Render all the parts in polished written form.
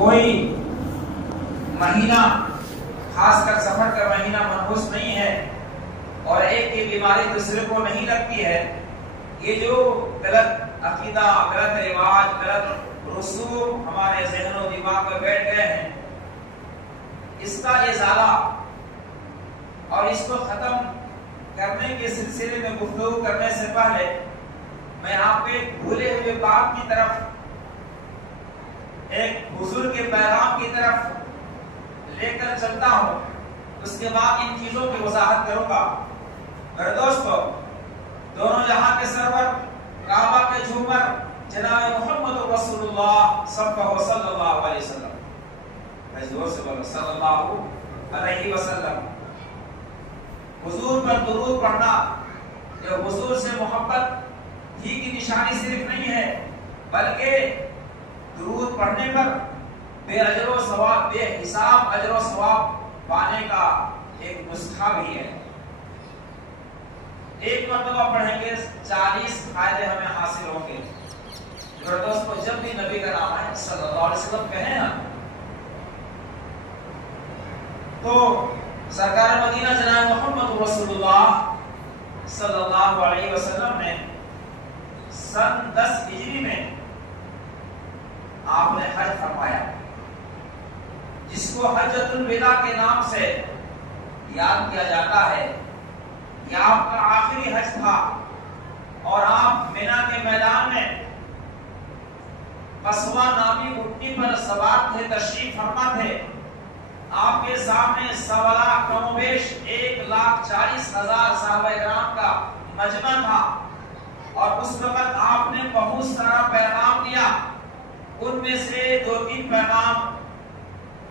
کوئی مہینہ خاص کر سفر کا مہینہ منحوس نہیں ہے اور ایک کی بیماری دوسرے کو نہیں لگتی ہے. یہ جو غلط عقیدہ، غلط رواج، غلط رسوم ہمارے ذہن و دماغ میں بیٹھ گئے ہیں، اس کا ازالہ اور اس کو ختم کرنے کے سلسلے میں گفتگو کرنے سے پہلے میں آپ کو ایک بھولے ہوئے بات کی طرف، ایک حضور کے پیغام کی طرف لے کر چلتا ہوں. اس کے بعد ان چیزوں کی وضاحت کروں گا. میرے دوستو، دونوں جہاں کے سرور، کعبہ کے جھومر جناب محمد رسول اللہ صلی اللہ علیہ وسلم، میں زور سے بولوں صلی اللہ علیہ وسلم، حضور پر درود پڑھنا یہ حضور سے محبت ہی کی نشانی صرف نہیں ہے، بلکہ درود پڑھنے پر بے اجر و ثواب، بے حساب اجر و ثواب پانے کا ایک نسخہ بھی ہے. ایک مرتبہ پڑھیں گے 40 فائدے ہمیں حاصل ہوں گے. میرے دوستو، جب بھی نبی کا نام ہے صلی اللہ علیہ وسلم کہیں نا، تو سرکار مدینہ جناب محمد رسول اللہ صلی اللہ علیہ وسلم نے سن 10 ہجری میں آپ نے حج فرمایا، جس کو حجۃ الوداع کے نام سے یاد کیا جاتا ہے. یہ آپ کا آخری حج تھا اور آپ مینا کے میدان میں قصوہ نامی اونٹنی پر سوار تھے، تشریف فرما تھے. آپ کے سامنے سوالہ کم و بیش 1,40,000 صحابہ کرام کا مجمع تھا اور اس وقت آپ نے بہت سارا پیغام دیا. ان میں سے 2-3 پیغام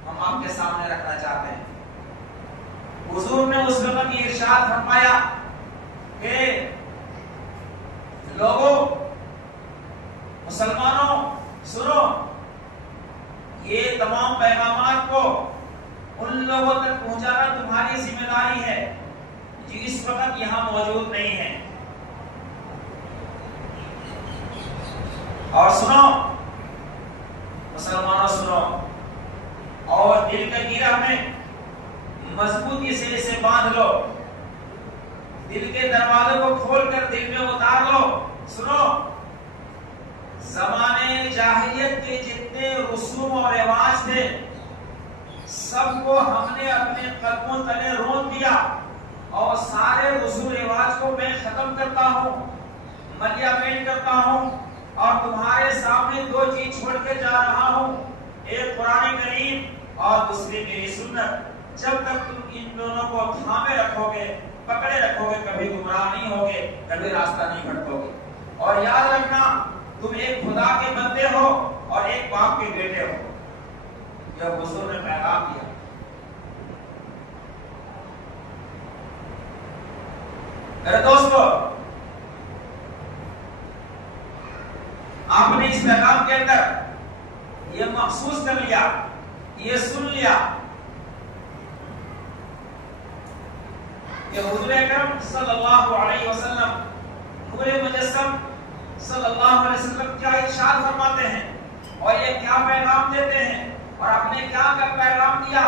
ہم آپ کے سامنے رکھنا چاہتے ہیں. حضور نے اس وقت یہ ارشاد فرمایا کہ لوگوں، مسلمانوں سنو، یہ تمام پیغامات کو ان لوگوں تک پہنچانا تمہاری ذمہ داری ہے جو اس وقت یہاں موجود نہیں ہیں. اور سنو مسلمانوں، سنو، اور دل کے گرہ میں مضبوطی سے اسے باندھ لو، دل کے دروازے کو کھول کر دل میں اتار لو. سنو، زمانے جاہلیت کے جتنے رسوم اور رواج تھے سب کو ہم نے اپنے قدموں تلے رون دیا اور سارے رسوم رواج کو میں ختم کرتا ہوں، ملیا پینٹ کرتا ہوں اور تمہارے سامنے 2 چیز چھوڑ کے جا رہا ہوں، ایک قرآن کریم اور دوسری میری سنت. جب تک تم ان دونوں کو تھامے رکھو گے، پکڑے رکھو گے، کبھی گمراہ نہیں ہوگے، کبھی راستہ نہیں بھٹکو گے. اور یاد رکھنا، تم ایک خدا کے بندے ہو اور ایک باپ کے بیٹے ہو. جب حضور نے پیغام دیا، میرے دوستو، آپ نے اس پیغام کے اندر یہ محسوس کر لیا، یہ سن لیا کہ حضور اکرم صلی اللہ علیہ وسلم، نور مجسم صلی اللہ علیہ وسلم کیا ارشاد فرماتے ہیں اور یہ کیا پیغام دیتے ہیں اور آپ نے کیا پیغام دیا.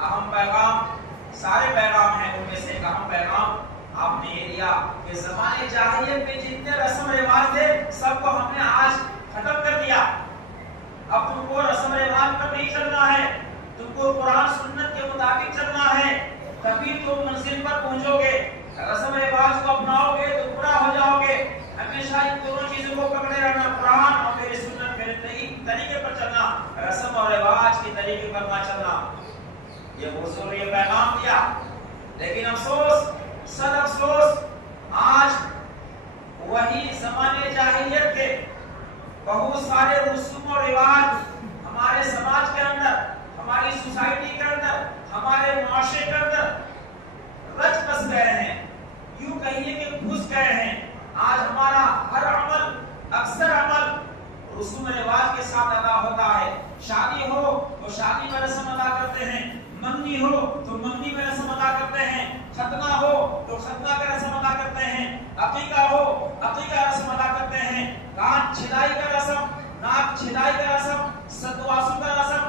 اہم پیغام، سارے پیغام ہیں، ان میں سے ایک اہم پیغام آپ نے یہ دیا کہ زمانے جاہلیت میں جتنے رسم رواج تھے سب کو ہم نے آج ختم کر دیا. اب تم کو رسم رواج پر نہیں چلنا ہے، تم کو قرآن سنت کے مطابق چلنا ہے، تبھی تم منزل پر پہنچو گے. رسم رواج کو اپناؤ گے تو پورا ہو جاؤ گے. ہمیشہ ان دونوں چیزوں کو پکڑے رہنا، قرآن اور میری سنت، میرے طریقے پر چلنا، رسم اور رواج کے طریقے پر نہ چلنا. یہ حضور نے یہ پیغام دیا. لیکن افسوس، صد افسوس، آج وہی زمانے جاہلیت کے بہت سارے رسوم و رواج ہمارے سماج کے اندر، ہماری سوسائٹی کے اندر، ہمارے معاشرے کے اندر رچ بس گئے ہیں، یوں کہیے کہ گھس گئے ہیں. آج ہمارا ہر عمل، اکثر عمل رسوم رواج کے ساتھ ادا ہوتا ہے. شادی ہو تو شادی میں رسم ادا کرتے ہیں، منگنی ہو تو منگنی میں رسم ادا کرتے ہیں، ختنہ ہو تو ختنہ کا رسم ادا کرتے ہیں، عقیقہ ہو عقیقہ رسم ادا کرتے ہیں، کان چھدائی کا رسم، ناک چھدائی کا رسم، سدواسو کا رسم،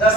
10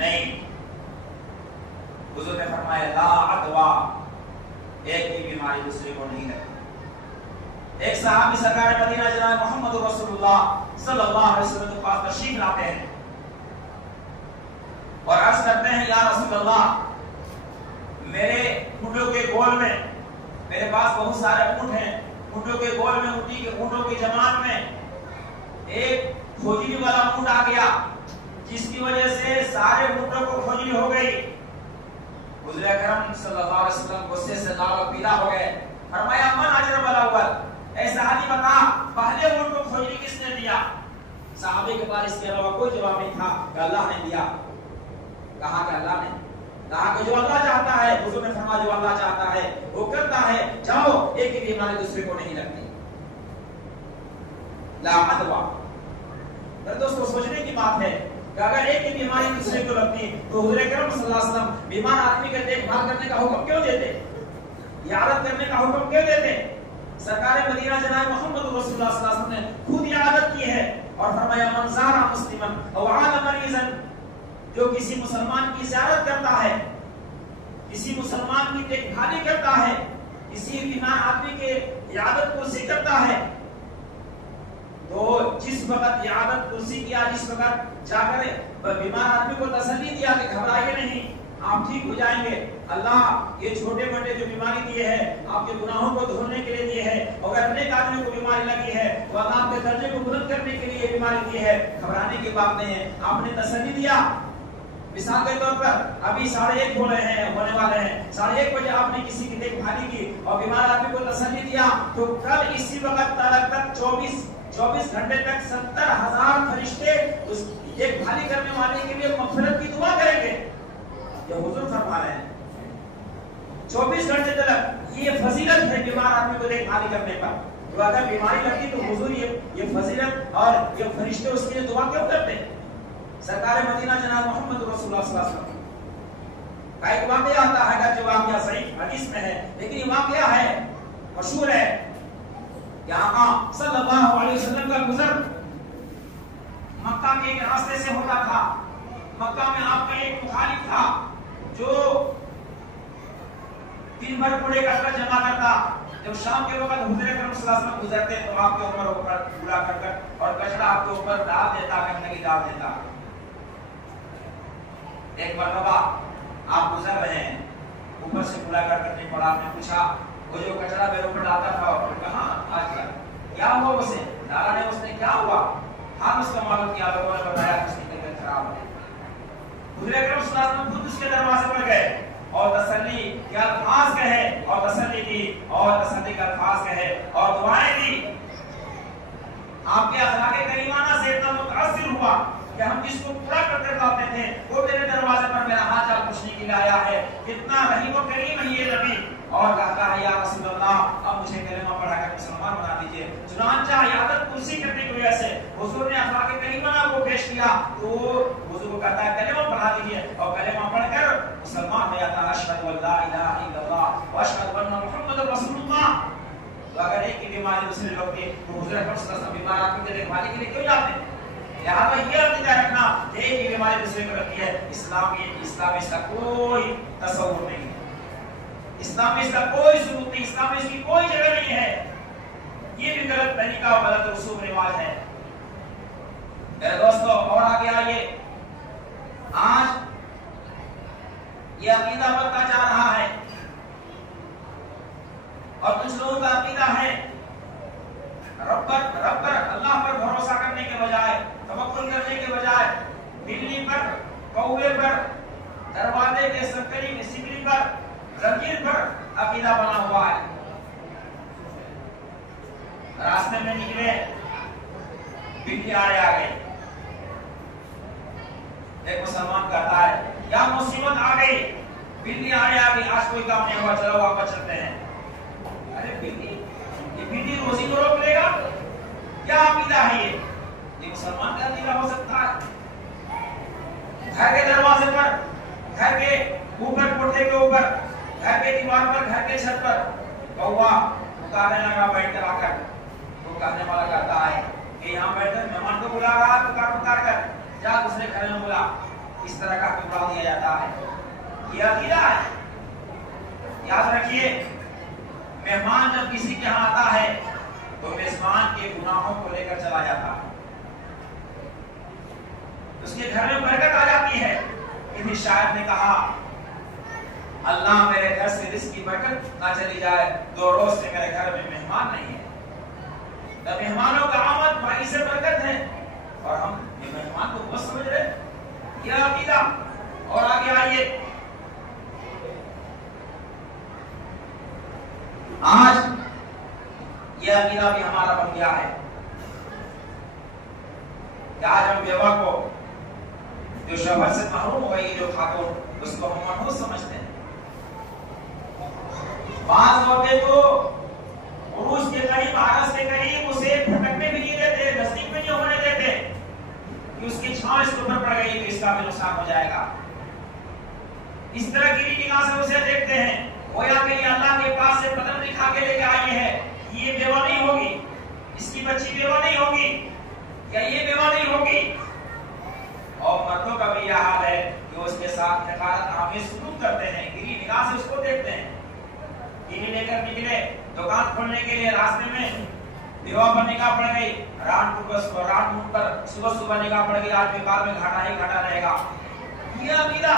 نہیں. حضور نے فرمایا لا عدوا، ایک کی بیماری دوسرے کو نہیں لگتی. ایک صحابی سرکار مدینہ جناب محمد رسول اللہ صلی اللہ علیہ وسلم کے پاس تشریف لاتے ہیں اور عرض کرتے ہیں یا رسول اللہ، میرے اونٹوں کے گول میں، میرے پاس بہت سارے اونٹ ہیں، اونٹوں کے گول میں، اونٹوں کی جماعت میں ایک کھجلی والا اونٹ آ گیا جس کی وجہ سے سارے اونٹوں کو کھجلی ہو گئی. حضور اکرم صلی اللہ علیہ وسلم غصے سے لال و پیلا ہو گئے. فرمایا من اجرب الاول، اے صحابی بتا پہلے اونٹ کو کھجلی کس نے دیا؟ صحابے کے پاس اس کے علاوہ کوئی جواب نہیں تھا کہ اللہ نے دیا. کہا کہ اللہ نے، کہا کہ جو اللہ چاہتا ہے، حضور نے فرمایا جو اللہ چاہتا ہے وہ کرتا ہے. جاؤ، ایک کی بیماری دوسرے کو نہیں لگتی. لا عدوا. دوستو سوچنے کی بات ہے کہ اگر ایک کی بیماری دوسرے کو لگتی تو حضور اکرم صلی اللہ علیہ وسلم بیمار آدمی کا دیکھ بھال کرنے کا حکم کیوں دیتے؟ عیادت کرنے کا حکم کیوں دیتے؟ سرکار مدینہ جناب محمد رسول اللہ صلی اللہ علیہ وسلم نے خود عیادت کی ہے اور فرمایا من زار مسلما او عاد مریضا، جو کسی مسلمان کی زیارت کرتا ہے، کسی مسلمان کی دیکھ بھال کرتا ہے، کسی بیمار آدمی کے عیادت کو کرتا ہے، تو جس وقت عیادت کرسی کیا، جس وقت جا کر بیمار آدمی کو تسلی دیا کہ گھبرائیے نہیں، آپ ٹھیک ہو جائیں گے، اللہ یہ چھوٹے بڑے جو بیماری دیے ہے آپ کے گناہوں کو دھونے کے لیے دیے ہے، اگر نیک آدمی کو بیماری لگی ہے وہ اللہ آپ کے درجے کو بلند کرنے کے لیے بیماری دی ہے، گھبرانے کی بات نہیں ہے. آپ نے تسلی دیا. مثال کے طور پر ابھی 1:30 ہونے والے ہیں، 1:30 بجے آپ نے کسی کی دیکھ بھالی کی اور بیمار آدمی کو تسلی دیا، تو کل اسی وقت تک 24 گھنٹے تک 70,000 فرشتے اس دیکھ بھالی کرنے والے کے لیے مغفرت کی دعا کریں گے. یہ حضور فرما رہے ہیں 24 گھنٹے تک. یہ فضیلت ہے بیمار آدمی کو دیکھ بھالی کرنے پر. تو اگر بیماری لگتی تو حضور یہ فضیلت اور یہ فرشتے اس کے لیے دعا کیوں کرتے؟ سرکار مدینہ جناب محمد رسول اللہ صلی اللہ علیہ وسلم کا ایک واقعہ آتا ہے، جو واقعہ صحیح حدیث میں ہے لیکن یہ واقعہ ہے، مشہور ہے کہ آقا صلی اللہ علیہ وسلم کا گزر مکہ کے ایک راستے سے ہوتا تھا. مکہ میں آپ کا ایک مخالف تھا جو دن بھر کوڑے کرکٹ جمع کرتا. جب شام کے وقت حضور اکرم صلی اللہ علیہ وسلم گزرتے تو آپ کے اوپر کوڑا کرکٹ اور کچرا آپ کے اوپر ڈال دیتا، گندگی ڈال دیتا. ایک مرتبہ آپ گزر رہے ہیں، اوپر سے کوڑا کرکٹ نہیں پڑا. آپ نے پوچھا وہ جو کچرا میرے اوپر ڈالتا تھا اور کہاں آج کل کیا ہوا؟ اسے ڈالا نے، اس نے کیا ہوا؟ ہم اس کا معلوم کیا، لوگوں نے بتایا اس کی طبیعت خراب ہے. حضور اکرم صلی اللہ علیہ وسلم خود اس کے دروازے پر گئے اور تسلی کے الفاظ کہے اور تسلی کی اور تسلی کے الفاظ کہے اور دعائیں دی. آپ کے اخلاق کریمانہ سے اتنا متاثر ہوا کہ ہم جس کو پورا کرتے لاتے تھے وہ میرے دروازے پر میرا ہاتھ چال پوچھنے کے لیے آیا ہے. کتنا رحیم و کریم ہے یہ نبی. اور کہتا ہے یا رسول اللہ اب مجھے کلمہ پڑھا کر مسلمان بنا دیجئے. چنانچہ عیادت کرسی کرنے کی وجہ سے حضور نے اخلاق کریمانہ کو پیش کیا تو حضور کو کہتا ہے کلمہ پڑھا دیجئے اور کلمہ پڑھ کر مسلمان ہو جاتا ہے. اشہد ان لا الہ الا اللہ واشہد ان محمد رسول اللہ. تو اگر ایک کی بیماری دوسرے لوگ کی تو حضور اکرم صلی اللہ علیہ وسلم بیمار آدمی کے دیکھ بھالی کے لیے کیوں جاتے ہیں؟ لہٰذا یہ عقیدہ رکھنا کہ ایک کی بیماری دوسرے کو لگتی ہے، اسلام اس کا کوئی تصور نہیں ہے، اسلام میں اس کا کوئی ثبوت نہیں، اسلام میں اس کی کوئی جگہ نہیں ہے. یہ بھی غلط طریقہ اور غلط رسوم رواج ہے. میرے دوستو اور آگے آئیے، آج یہ عقیدہ بڑھتا جا رہا ہے اور کچھ لوگوں کا عقیدہ ہے رب پر اللہ پر بھروسہ کرنے کے بجائے، توکل کرنے کے بجائے بلی پر، کوے پر، دروازے کے سکری کی سکری پر، زمین پر عقیدہ بنا ہوا ہے. راستے میں نکلے بلی آ گئی. ایک مسلمان کہتا ہے کیا مصیبت آ گئی؟ بلی آ گئی، آج کوئی کام نہیں ہوا، چلو واپس چلتے ہیں. ارے بلی، یہ بلی روزی کو روک لے گا؟ کیا عقیدہ ہے یہ مسلمان کا عقیدہ ہو سکتا ہے؟ گھر کے دروازے پر، گھر کے اوپر، کوٹھے کے اوپر، گھر کے دیوار پر، گھر کے چھت پر کوا پکارنے لگا بیٹھ کر آ کر. وہ کہنے والا کہتا ہے کہ یہاں بیٹھ کر مہمان کو بلا رہا ہے، پکار کر جا دوسرے گھر میں بلا. اس طرح کا ٹکڑا دیا جاتا ہے. یہ عقیدہ ہے. یاد رکھیے مہمان جب کسی کے یہاں آتا ہے تو میزبان کے گناہوں کو لے کر چلا جاتا ہے. اس کے گھر میں برکت آ جاتی ہے. کسی شاعر نے کہا اللہ میرے گھر سے رزق کی برکت نہ چلی جائے 2 روز سے میرے گھر میں مہمان نہیں ہے. تب مہمانوں کا آمد بھائی سے برکت ہے اور ہم یہ مہمان کو بہت سمجھ رہے. یہ عقیدہ. اور آگے آئیے آج یہ عقیدہ بھی ہمارا بن گیا ہے کہ آج ہم بیوہ کو جو شوہر سے محروم ہو گئی جو خاتون اس کو ہم منحوس سمجھتے ہیں. بعض عورتیں تو عروس کے قریب عرس کے قریب اسے پھٹکنے بھی نہیں دیتے, نزدیک بھی نہیں ہونے دیتے کہ اس کی چھاؤں اس کے اوپر پڑ گئی تو اس کا بھی نقصان ہو جائے گا. اس طرح کی نگاہ سے اسے دیکھتے ہیں گویا کہ یہ اللہ کے پاس سے قدم دکھا کے لے کے آئی ہے. یہ بیوہ نہیں ہوگی, اس کی بچی بیوہ نہیں ہوگی, یا یہ بیوہ نہیں ہوگی. اور مردوں کا بھی یہ حال ہے کہ اس کے ساتھ حقارت آمیز سلوک کرتے ہیں, گری نگاہ سے اس کو دیکھتے ہیں. ٹی لے کر نکلے دکان کھولنے کے لیے راستے میں بیوہ پر نگاہ پڑ گئی, رات پر صبح نگاہ پڑ گئی, آج بیکار میں گھاٹا ہی گھاٹا رہے گا. یہ عقیدہ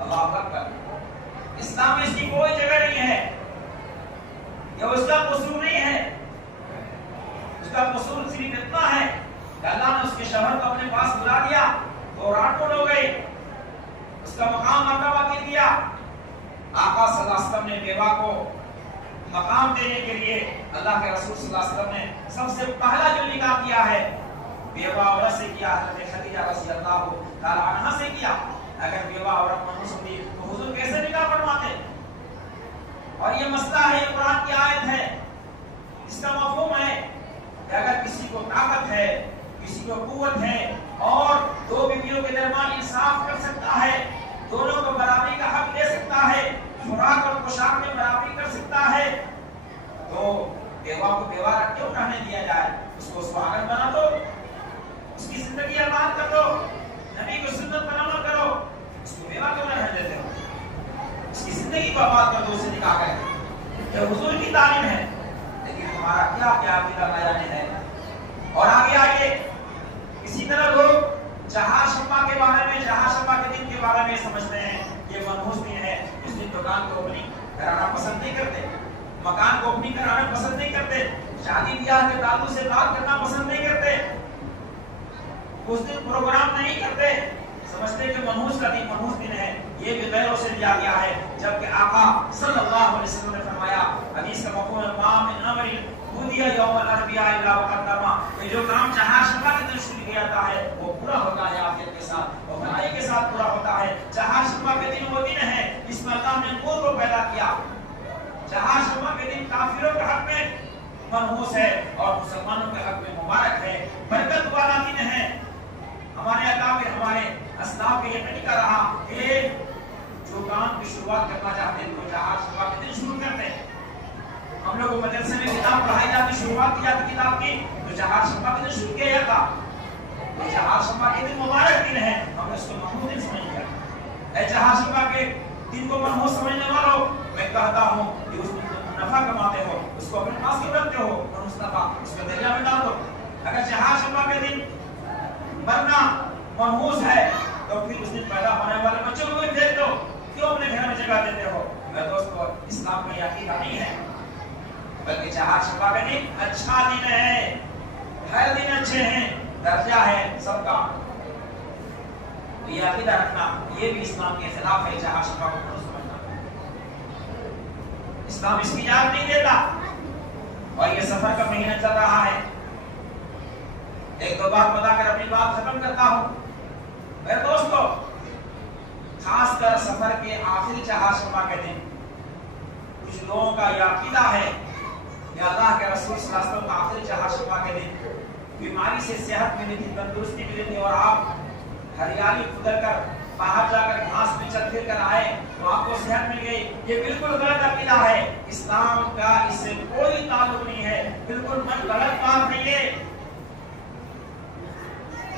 اللہ اکبر. اسلام میں اس کی کوئی جگہ نہیں ہے. یہ اس کا قصور نہیں ہے. اس کا قصور صرف اتنا ہے کہ اللہ نے اس کے شوہر کو اپنے پاس بلا دیا تو رات کو ہو گئی, اس کا مقام مرتبہ دے دیا. آقا صلی اللہ علیہ وسلم نے بیوہ کو مقام دینے کے لیے اللہ کے رسول صلی اللہ علیہ وسلم نے سب سے پہلا جو نکاح کیا ہے بیوہ عورت سے کیا, حضرت خدیجہ رضی اللہ تعالی عنہا سے کیا. اگر بیوہ عورت منحوس ہوتی تو حضور کیسے نکاح پڑھواتے؟ اور یہ مسئلہ ہے, یہ قرآن کی آیت ہے. اس کا مفہوم ہے کہ اگر کسی کو طاقت ہے, کسی کو قوت ہے اور 2 بیویوں کے درمیان انصاف کر سکتا ہے, دونوں کو برابری کا حق دے سکتا ہے, خوراک اور پوشاک میں برابری کر سکتا ہے, تو بیوہ کو بیوہ رکھ کیوں رہنے دیا جائے؟ اس کو سہاگن بنا دو, اس کی زندگی آباد کر دو, نبی کو سنت پر عمل کرو. اس کو بیوہ کیوں رہنے دیتے ہو؟ اس کی زندگی کو آباد کر دو, اسے نکاح کر. یہ حضور کی تعلیم ہے, لیکن ہمارا کیا کیا عقیدہ نہ جانے ہے. اور آگے آئیے اسی طرح لوگ جہاں شفا کے بارے میں, جہاں شفا کے دن کے بارے میں سمجھتے ہیں یہ منحوس دن ہے. اس دن دکان کو اوپننگ کرانا پسند نہیں کرتے, مکان کو اوپننگ کرانا پسند نہیں کرتے, شادی بیاہ کے تعلق سے بات کرنا پسند نہیں کرتے, اس دن پروگرام نہیں کرتے, سمجھتے کہ منحوس کا دن منحوس دن ہے. یہ بھی غیروں سے لیا گیا ہے, جبکہ آقا صلی اللہ علیہ وسلم نے فرمایا, حدیث کا مفہوم ہے ما من امر بدیا یوم الاربعاء الا وقدما. یہ جو کام جہاں شفا کے دن شروع کیا جاتا ہے وہ پورا ہوتا ہے عافیت کے ساتھ اور بھلائی کے ساتھ پورا ہوتا ہے. جہاں شفا کے دن وہ دن ہے جس میں اللہ نے نور کو پیدا کیا. جہاں شفا کے دن کافروں کے حق میں منحوس ہے اور مسلمانوں کے حق میں مبارک ہے, برکت والا دن ہے. ہمارے اکابر, ہمارے اسلاف یہ نہیں کر رہا کہ جو کام کی شروعات کرنا چاہتے ہیں تو جہاں شفا کے دن شروع کرتے ہیں. ہم لوگ مدرسے میں کتاب پڑھائی جاتی, شروعات کی جاتی کتاب کی تو جہاں شفا کے دن شروع کیا جاتا. تو جہاں شفا کے دن مبارک دن ہے, ہم نے اس کو منحوس دن سمجھ لیا. اے جہاں شفا کے دن کو منحوس سمجھنے والوں, میں کہتا ہوں کہ اس میں تم نفع کماتے ہو, اس کو اپنے پاس کیوں رکھتے ہو؟ منحوس نفع اس کو دریا میں ڈال دو. اگر جہاں شفا کے دن مرنا منحوس ہے تو پھر اس دن پیدا ہونے والے بچوں کو بھی بھیج دو, کیوں اپنے گھر میں جگہ دیتے ہو؟ میں دوستو, اسلام میں یہ عقیدہ نہیں ہے, بلکہ جہاں شفا کا دن اچھا دن ہے, ہر دن اچھے ہیں, درجہ ہے سب کا. یہ عقیدہ رکھنا یہ بھی اسلام کے خلاف ہے. جہاں شفا کو منحوس سمجھنا, اسلام اس کی اجازت نہیں دیتا. اور یہ سفر کا مہینہ چل رہا ہے, 1-2 بات بتا کر اپنی بات ختم کرتا ہوں. میرے دوستو, خاص کر سفر کے آخری جہاں شفا کے دن کچھ لوگوں کا یہ عقیدہ ہے کہ اللہ کے رسول صلی اللہ علیہ وسلم کا آخری جہاں شفا کے دن بیماری سے صحت ملی تھی, تندرستی ملی تھی, اور آپ ہریالی کھدر کر باہر جا کر گھاس میں چل پھر کر آئے تو آپ کو صحت مل گئی. یہ بالکل غلط عقیدہ ہے. اسلام کا اس سے کوئی تعلق نہیں ہے, بالکل غلط بات نہیں ہے.